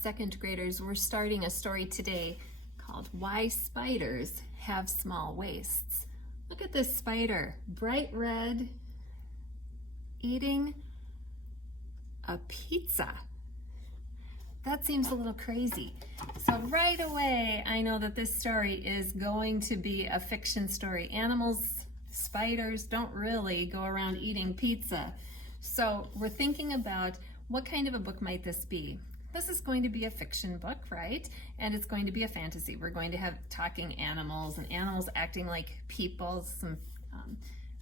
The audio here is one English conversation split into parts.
second graders, we're starting a story today called Why Spiders Have Small Waists. Look at this spider, bright red, eating a pizza. That seems a little crazy. So right away, I know that this story is going to be a fiction story. Animals, spiders don't really go around eating pizza. So we're thinking about what kind of a book might this be? This is going to be a fiction book, right? And it's going to be a fantasy. We're going to have talking animals and animals acting like people, some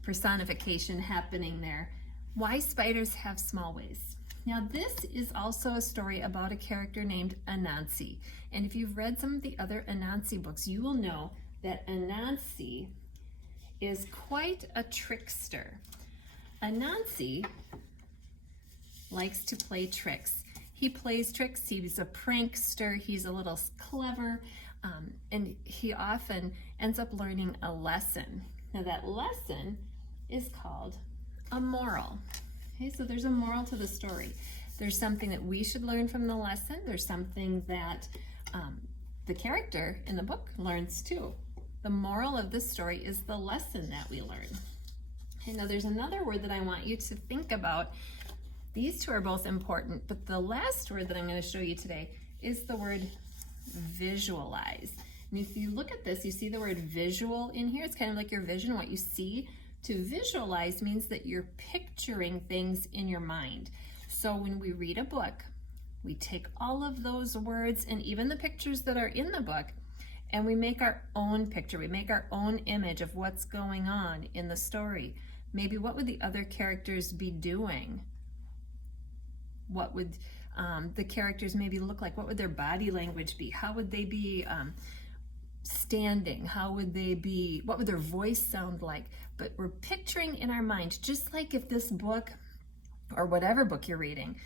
personification happening there. Why spiders have small waists. Now this is also a story about a character named Anansi. And if you've read some of the other Anansi books, you will know that Anansi is quite a trickster. Anansi likes to play tricks. He plays tricks, he's a prankster, he's a little clever, and he often ends up learning a lesson. Now that lesson is called a moral. Okay, so there's a moral to the story. There's something that we should learn from the lesson. There's something that the character in the book learns too. The moral of this story is the lesson that we learn. Okay, now there's another word that I want you to think about. These two are both important, but the last word that I'm going to show you today is the word visualize. And if you look at this, you see the word visual in here. It's kind of like your vision, what you see. To visualize means that you're picturing things in your mind. So when we read a book, we take all of those words and even the pictures that are in the book, and we make our own picture. We make our own image of what's going on in the story. Maybe what would the other characters be doing? What would the characters maybe look like? What would their body language be? How would they be standing? How would they be, what would their voice sound like? But we're picturing in our mind, just like if this book or whatever book you're reading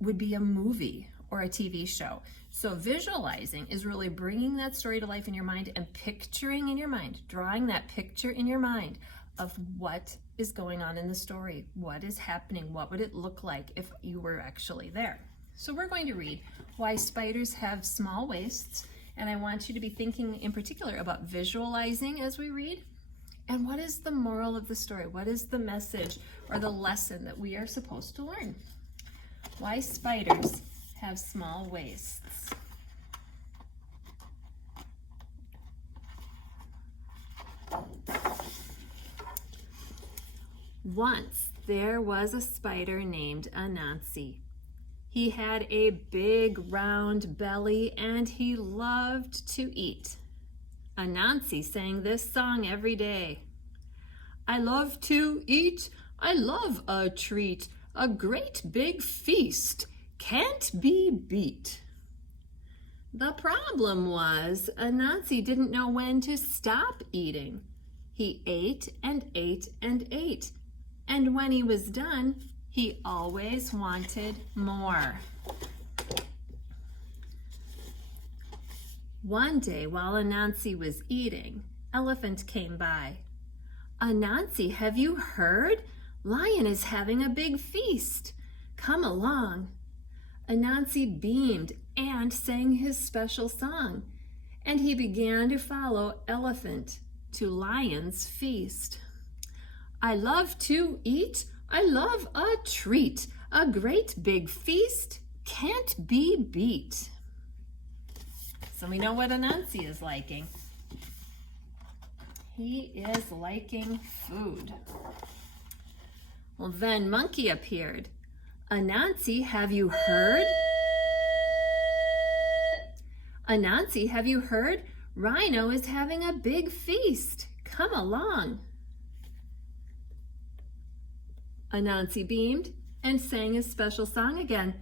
would be a movie or a TV show. So visualizing is really bringing that story to life in your mind and picturing in your mind, drawing that picture in your mind of what is going on in the story, what is happening, what would it look like if you were actually there. So we're going to read Why Spiders Have Small Waists, and I want you to be thinking in particular about visualizing as we read, and what is the moral of the story? What is the message or the lesson that we are supposed to learn? Why spiders have small waists. Once there was a spider named Anansi. He had a big round belly and he loved to eat. Anansi sang this song every day. I love to eat, I love a treat, a great big feast, can't be beat. The problem was Anansi didn't know when to stop eating. He ate and ate and ate. And when he was done, he always wanted more. One day while Anansi was eating, Elephant came by. Anansi, have you heard? Lion is having a big feast. Come along. Anansi beamed and sang his special song, and he began to follow Elephant to Lion's feast. I love to eat, I love a treat, a great big feast, can't be beat. So we know what Anansi is liking. He is liking food. Well, then Monkey appeared. Anansi, have you heard? Anansi, have you heard? Rhino is having a big feast. Come along. Anansi beamed and sang his special song again,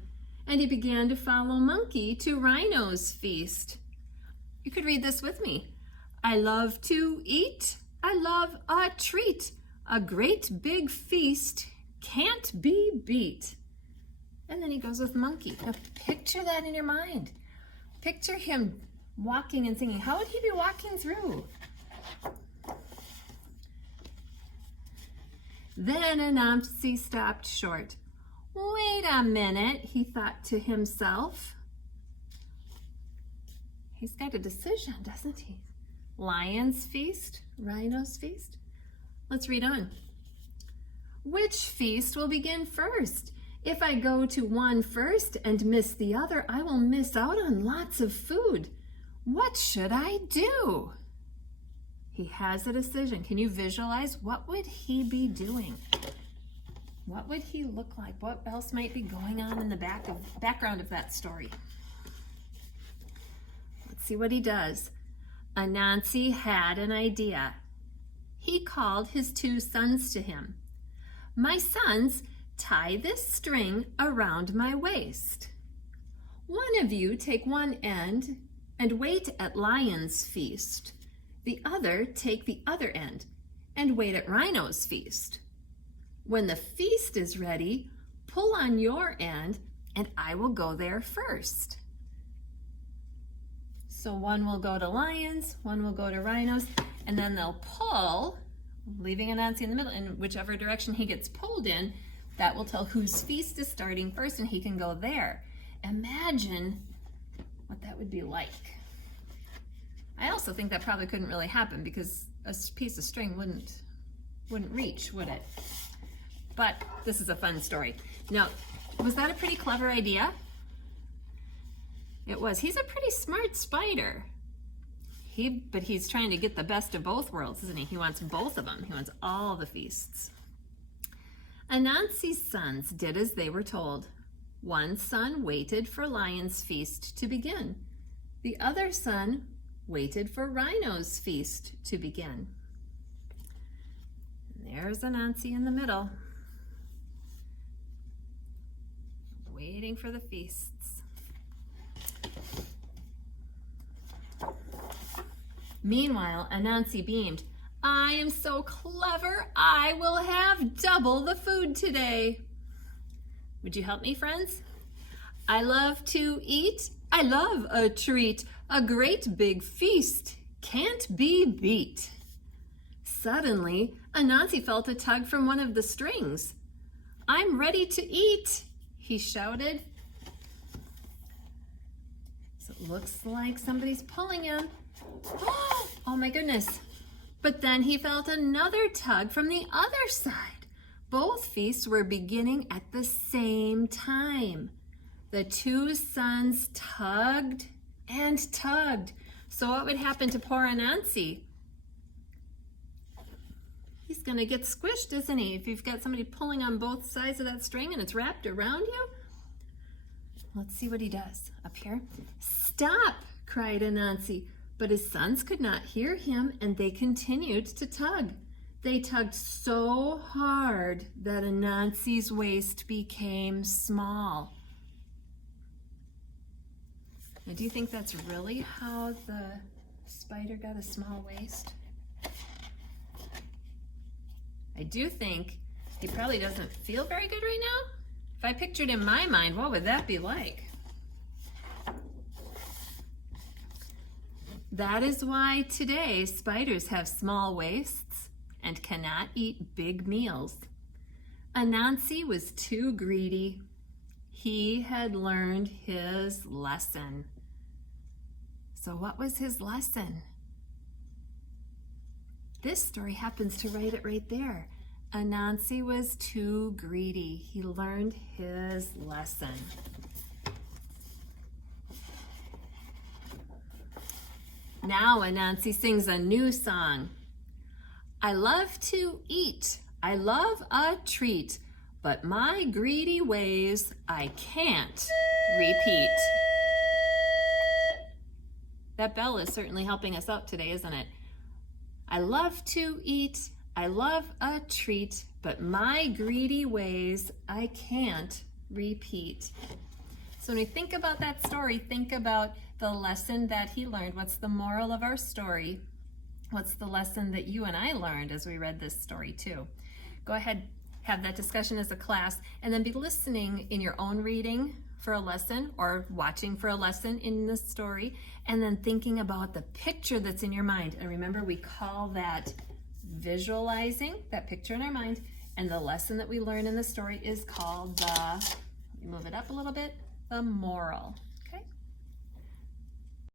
and he began to follow Monkey to Rhino's feast. You could read this with me. I love to eat, I love a treat, a great big feast, can't be beat. And then he goes with Monkey. Now picture that in your mind. Picture him walking and singing. How would he be walking through? Then Anansi stopped short. Wait a minute, he thought to himself. He's got a decision, doesn't he? Lion's feast, rhino's feast. Let's read on. Which feast will begin first? If I go to one first and miss the other, I will miss out on lots of food. What should I do? He has a decision. Can you visualize? What would he be doing? What would he look like? What else might be going on in the background of that story? Let's see what he does. Anansi had an idea. He called his 2 sons to him. My sons, tie this string around my waist. One of you take one end and wait at Lion's feast. The other take the other end and wait at Rhino's feast. When the feast is ready, pull on your end and I will go there first. So one will go to Lions, one will go to Rhinos, and then they'll pull, leaving Anansi in the middle, in whichever direction he gets pulled in, that will tell whose feast is starting first and he can go there. Imagine what that would be like. I also think that probably couldn't really happen because a piece of string wouldn't reach, would it? But this is a fun story. Now, was that a pretty clever idea? It was. He's a pretty smart spider. But he's trying to get the best of both worlds, isn't he? He wants both of them. He wants all the feasts. Anansi's sons did as they were told. One son waited for Lion's feast to begin. The other son waited for Rhino's feast to begin. And there's Anansi in the middle, waiting for the feasts. Meanwhile, Anansi beamed. I am so clever, I will have double the food today. Would you help me, friends? I love to eat. I love a treat. A great big feast can't be beat. Suddenly, Anansi felt a tug from one of the strings. I'm ready to eat, he shouted. So it looks like somebody's pulling him. Oh my goodness. But then he felt another tug from the other side. Both feasts were beginning at the same time. The 2 sons tugged and tugged. So what would happen to poor Anansi? He's gonna get squished, isn't he? If you've got somebody pulling on both sides of that string and it's wrapped around you. Let's see what he does up here. Stop, cried Anansi. But his sons could not hear him and they continued to tug. They tugged so hard that Anansi's waist became small. Now, do you think that's really how the spider got a small waist? I do think he probably doesn't feel very good right now. If I pictured in my mind, what would that be like? That is why today spiders have small waists and cannot eat big meals. Anansi was too greedy. He had learned his lesson. So what was his lesson? This story happens to write it right there. Anansi was too greedy. He learned his lesson. Now Anansi sings a new song. I love to eat. I love a treat. But my greedy ways I can't repeat. That bell is certainly helping us out today, isn't it? I love to eat. I love a treat. But my greedy ways I can't repeat. So when we think about that story, think about the lesson that he learned. What's the moral of our story? What's the lesson that you and I learned as we read this story too? Go ahead, have that discussion as a class, and then be listening in your own reading for a lesson or watching for a lesson in the story, and then thinking about the picture that's in your mind. And remember, we call that visualizing, that picture in our mind, and the lesson that we learn in the story is called the, move it up a little bit, the moral.